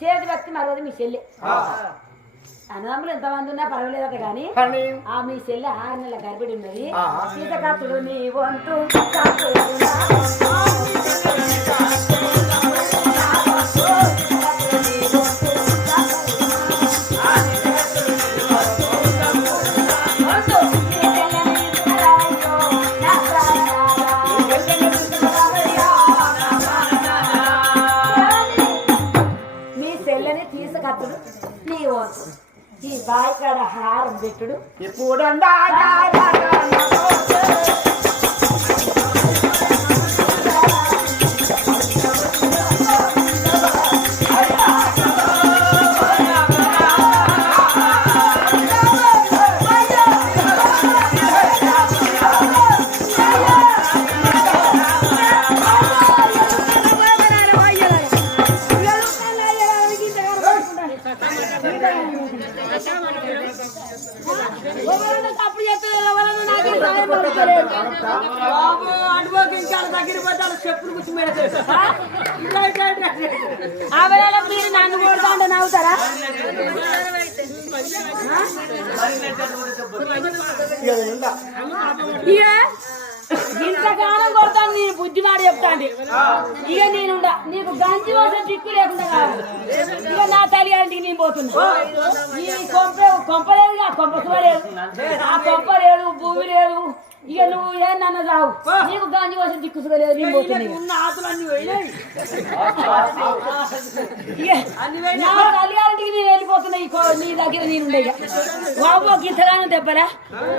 చేతి వ్యక్తి మరొకటి మీ చెల్లె. అన్నదమ్ములు ఎంతమంది ఉన్నా పర్వాలేదట కానీ ఆ మీ చెల్లె ఆరు నెలల గర్భిణి ఉన్నది. ఆ. సీతకత్తుడు నీ వంతు హారం పెట్టుడు బాబు అనుభవించాలి దగ్గర పోతాను చెప్పులు కూర్చు ఆవేళ మీరు నన్ను కొడతాంటే నవ్వుతారా? ఇంతకాలం కొడతాను నేను బుద్ధి మాట చెప్తాండి. ఇక నేను నీకు గంజి కోసం చిక్కు లేకుండా ఇక నా తల్లి అంటే నేను పోతున్నా. నీ కొంప కొంప కొంప ఇక నువ్వు ఏందన్న రావు. నీకు గంజి కోసం దిక్కు సువ లేదు నేను పోతున్నా ఇక. ఉన్న ఆతులు అన్ని పోయినాయి. కళ్యాణికి నేను వెళ్ళిపోతున్నా ఈ నీ దగ్గర నేను ఉండే. బాబు గింతగానో దెబ్బలా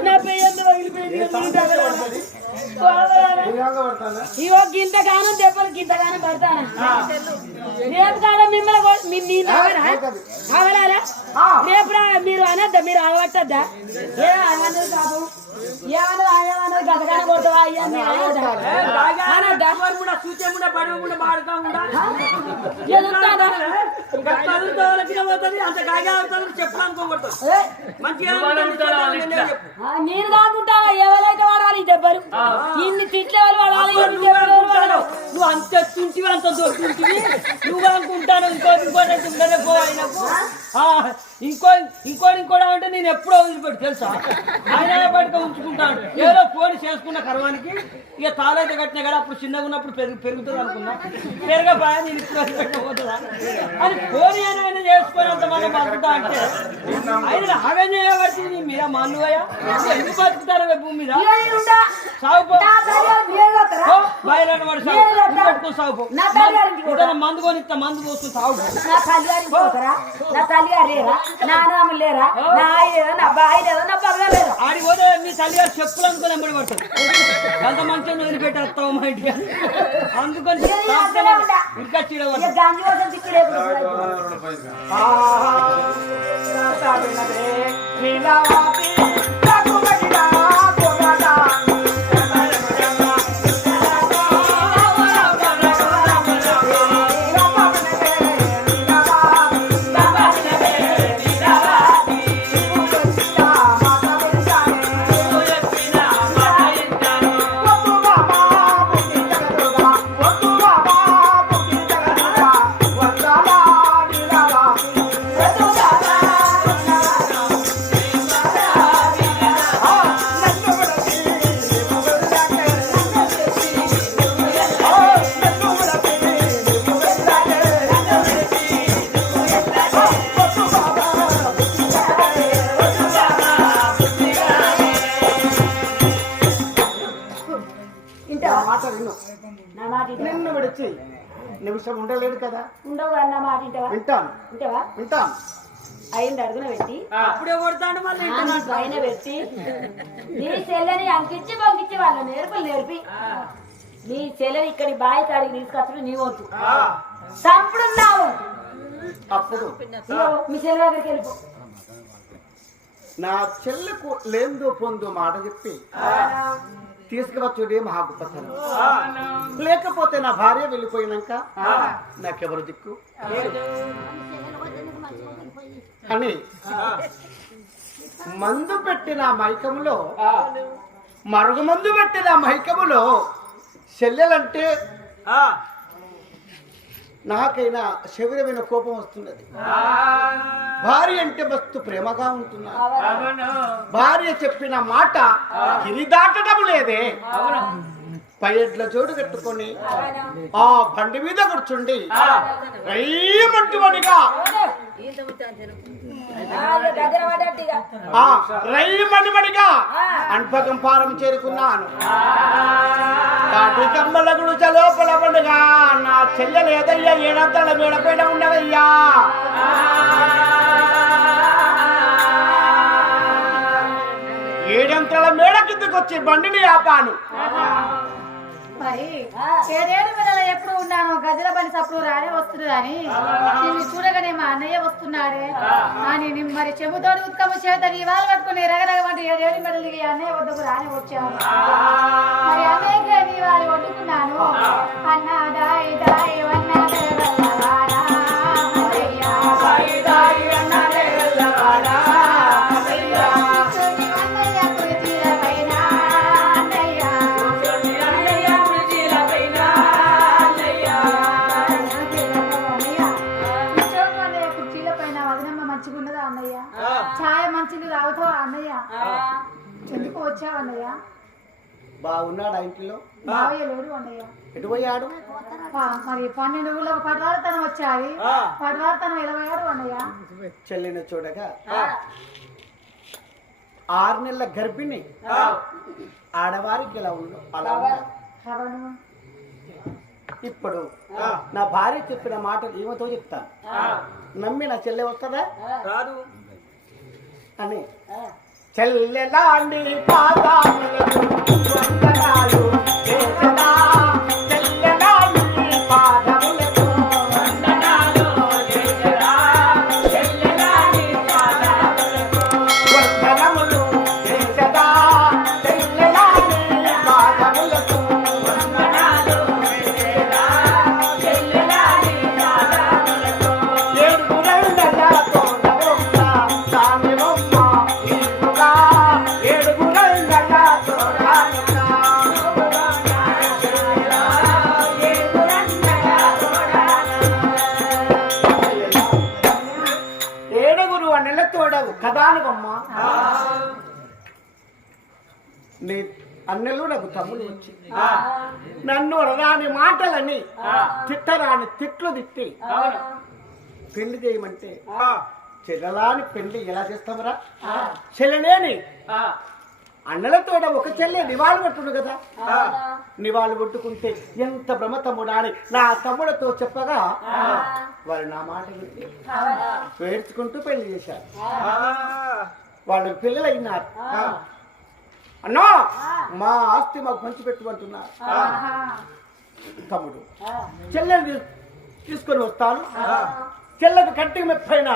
నా పేరు. ఇగో గింతగానం దెబ్బలు గింతగానం పడతానా? రేపు కాడ మిమ్మల్ని మీ దగ్గర అవలారా రేపు మీరు అనద్దా మీరు అలవట్టద్దా? ఏ అనదు గతగానం కొడతావా అయ్యా కూడా చూసే కూడా పడవ కూడా పాడుతా ఉండా? అంత మంచిగా నేను ఎవరైతే వాడాలి దెబ్బలు. ఇన్ని తిట్లే వాళ్ళు వాడాలి ఇన్ని దెబ్బలు ఎవరు వాడాలి? నువ్వు అంత ఎత్తుంటివి అంత దొరుకుతుంటివి నువ్వు అనుకుంటాను ఇంకో ఇంకోటి ఉంటేనే పోయినకు ఇంకో ఇంకోటి ఇంకోటి అంటే నేను ఎప్పుడో వదిలిపెట్టి తెలుసా? ఆయన పట్టుక ఉంచుకుంటాను ఏదో ఫోన్ చేసుకున్న కర్వానికి ఇక తాళైతే కట్టినా కదా అప్పుడు చిన్నగా ఉన్నప్పుడు పెరుగు పెరుగుతుంది అనుకున్నా. పెరగపోయా నేను ఇప్పుడు వదిలిపెట్టబోతుందా అని ఫోన్ అయినా ఆయన చేసుకొని అంత మనం బతుకుతా అంటే ఆయన ఆగం చేయబడుతుంది మీరా మన్నువయ్యా? ఎందుకు బతుకుతారు భూమి మీద? వాడు సాగు. సాగు. ఇతను మందు కొని మందు పోస్తూ సాగు నా తల్లిగారికి పోతారా? నా తల్లిగారు లేరా? నా లేరా? నా ఆయన లేదా నా బాయ్ లేదా నా పగల లేరా? ఆడి పోతే మీ తల్లి గారు చెప్పులు అనుకుని ఎంబడి పడుతుంది అంత మంచిగా వదిలిపెట్టి వస్తావు మా ఇంటికి. అందుకని. ఇంకా చీడ గాంధీ కోసం నిన్ను విడిచి. నిమిషం ఉండలేడు కదా. ఉండవు కదా నా మాట వింటావా? వింటాను. వింటావా? వింటాను. అయింది అడుగున పెట్టి. అప్పుడే కొడతాడు మళ్ళీ పైన పెట్టి. నీ చెల్లెని అంకించి పంపించి వాళ్ళ నేర్పులు నేర్పి. నీ చెల్లెని ఇక్కడి బాయి కాడికి తీసుకొచ్చుడు నీ వంతు అప్పుడు మీ చెల్లె దగ్గరికి వెళ్ళిపో. నా చెల్లెకు లేందో పొందు మాట చెప్పి. తీసుకువచ్చుడే మహా గొప్పతనం లేకపోతే నా భార్య వెళ్ళిపోయినాక నాకెవరు దిక్కు? అని మందు పెట్టిన మైకములో మరుగు మందు పెట్టిన మైకములో చెల్లెలంటే నాకైనా శరీరమైన కోపం వస్తున్నది. భార్య అంటే మస్తు ప్రేమగా ఉంటున్నా భార్య చెప్పిన మాట గిరి దాటడం లేదే. పైడ్ల జోడు కట్టుకొని ఆ బండి మీద కూర్చుండి రైమంటువనిగా రైమణిమణిగా అన్పకం పారం చేరుకున్నాను. కాటి కమ్మల గుడిచ లోపల పండుగ. నా చెల్లెలు ఏదయ్యా ఏడంతల మేడపైన ఉండదయ్యా ఏడంతల మేడ కిందకు వచ్చి బండిని ఆపాను. మరి ఏడేడు ఎప్పుడు ఉన్నాను గజల పని సప్పుడు రానే వస్తుంది అని. చూడగానే మా అన్నయ్య వస్తున్నాడే. అని నిన్ను మరి చెబుతోడు ఉత్కమ చేత నీ వాళ్ళు పట్టుకుని రగరగమంటే ఏడేడు మెడలు దిగి అన్నయ్య వద్దకు రానే వచ్చాను. మరి అన్నయ్యకే నీ వండుకున్నాను అన్నా దాయి దాయి అన్నా అన్నయ్య? బాగున్నాడు ఆ ఇంటిలో బావయ్య లేడు అన్నయ్య. ఎటు పోయాడు? పా- మరి పన్నెండు ఊళ్ళకు పడవారితనం వచ్చాయి. పడవారితనం ఇరవయాడు అన్నయ్య. చెల్లిని చూడగా ఆరు నెలల గర్భిణి. ఆడవారికి ఇలా ఉండు అలా ఇప్పుడు నా భార్య చెప్పిన మాటలు ఏమతో చెప్తాను నమ్మి నా చెల్లె వస్తుందా? రాదు. అని. చెల్లెలాండి పాదాములకు వందనాలు. అన్నెలు నాకు తమ్ముడు వచ్చి. నన్ను రాని మాటలని తిట్టరాని తిట్లు తిట్టి. పెళ్ళి చేయమంటే చెల్లెలాని పెళ్ళి ఎలా చేస్తామరా చెల్లెలేని. అన్నలతో ఒక చెల్లె నివాళి పట్టుడు కదా. నివాళి పట్టుకుంటే ఎంత భ్రమ తమ్ముడా అని నా తమ్ముడితో చెప్పగా వాళ్ళు నా మాట వింటే వేడ్చుకుంటూ పెళ్ళి చేశారు వాళ్ళు పిల్లలు అయినారు అన్నా మా ఆస్తి మాకు పంచి పెట్టుకుంటున్నారు తమ్ముడు చెల్లెలు తీసుకొని వస్తాను. చెల్లెకు కట్టి మెప్పైన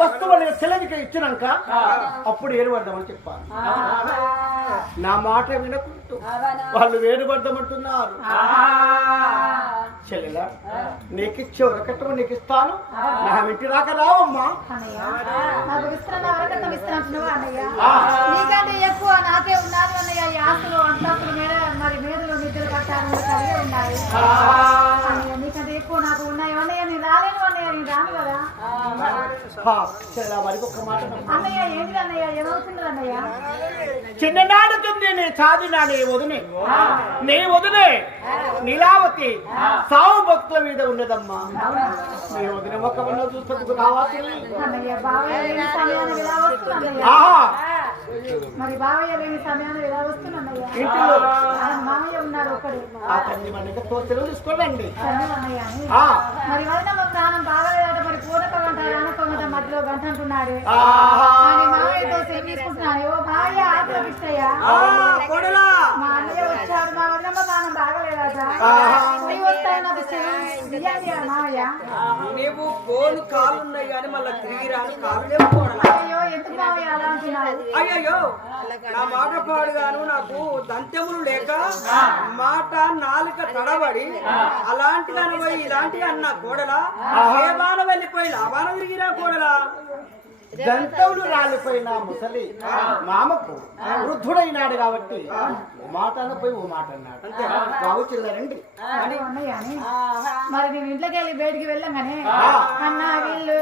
వస్తువులు చెల్లెకి ఇచ్చినాక అప్పుడు ఏరుపడదామని చెప్పాను. నా మాట వినకుంటూ వాళ్ళు వేరుపడదామంటున్నారు చెల్లెలా నీకు ఇచ్చే ఒకటం నీకు ఇస్తాను నా ఇంటి రాక రావమ్మా అన్నయ్య నాకు విస్తరణ వరకట్ట విస్తరించినవా అన్నయ్య ఆ. నీకంటే ఎక్కువ నాకే ఉన్నది అన్నయ్య ఈ ఆస్తులు అంతస్తులు మేడ మరి మేడలు నిద్రలు కట్టాలి కలిగే ఉన్నాయి అన్నయ్య నీకంటే ఎక్కువ నాకు ఉన్నాయి అన్నయ్య నేను రాలేను అన్నయ్య నేను రాను కదా హా, చెల్లెలా వారికి ఒక మాట నమ్ము. అన్నయ్య ఏంటి అన్నయ్య ఏమవుతుంది అన్నయ్య చిన్ననాడు తుంది నీ వదినే నీ వదినే నీలావతి సావు భక్తుల మీద ఉన్నదమ్మా నీ వదిన వస్తుంది అన్నయ్య? ఆహా. మరి బావయ్య లేని అన్నయ్య ఇంటిలో ఆ మామయ్య ఒకడు. ఆ మరి వదినమ్మ ప్రాణం బాగలేదట మరి మధ్యలో గంట అంటున్నాడు. అని మామయ్యతో సేమ్ తీసుకుంటున్నాను ఓ మా అన్నయ్య వచ్చాడు మా వదినమ్మ ప్రాణం బాగలేదట. నీవు గోలు కాలు ఉన్నాయి కానీ మళ్ళీ తిరిగి రాని కాలు లేవు అయ్యయ్యో నా మాట పాడుగాను నాకు దంతెములు లేక మాట నాలుక తడబడి అలాంటి దాని పోయి ఇలాంటి అన్న కోడలా? ఏ బాణ వెళ్ళిపోయి బాణ తిరిగిరా కోడలా? దంతవులు రాలిపోయిన ముసలి మామకు వృద్ధుడైనాడు కాబట్టి ఓ మాట పోయి ఓ మాట అన్నాడు బాబు చిల్లరండి. మరి నేను ఇంట్లోకి వెళ్ళి బయటికి వెళ్ళంగానే. అన్న వీళ్ళు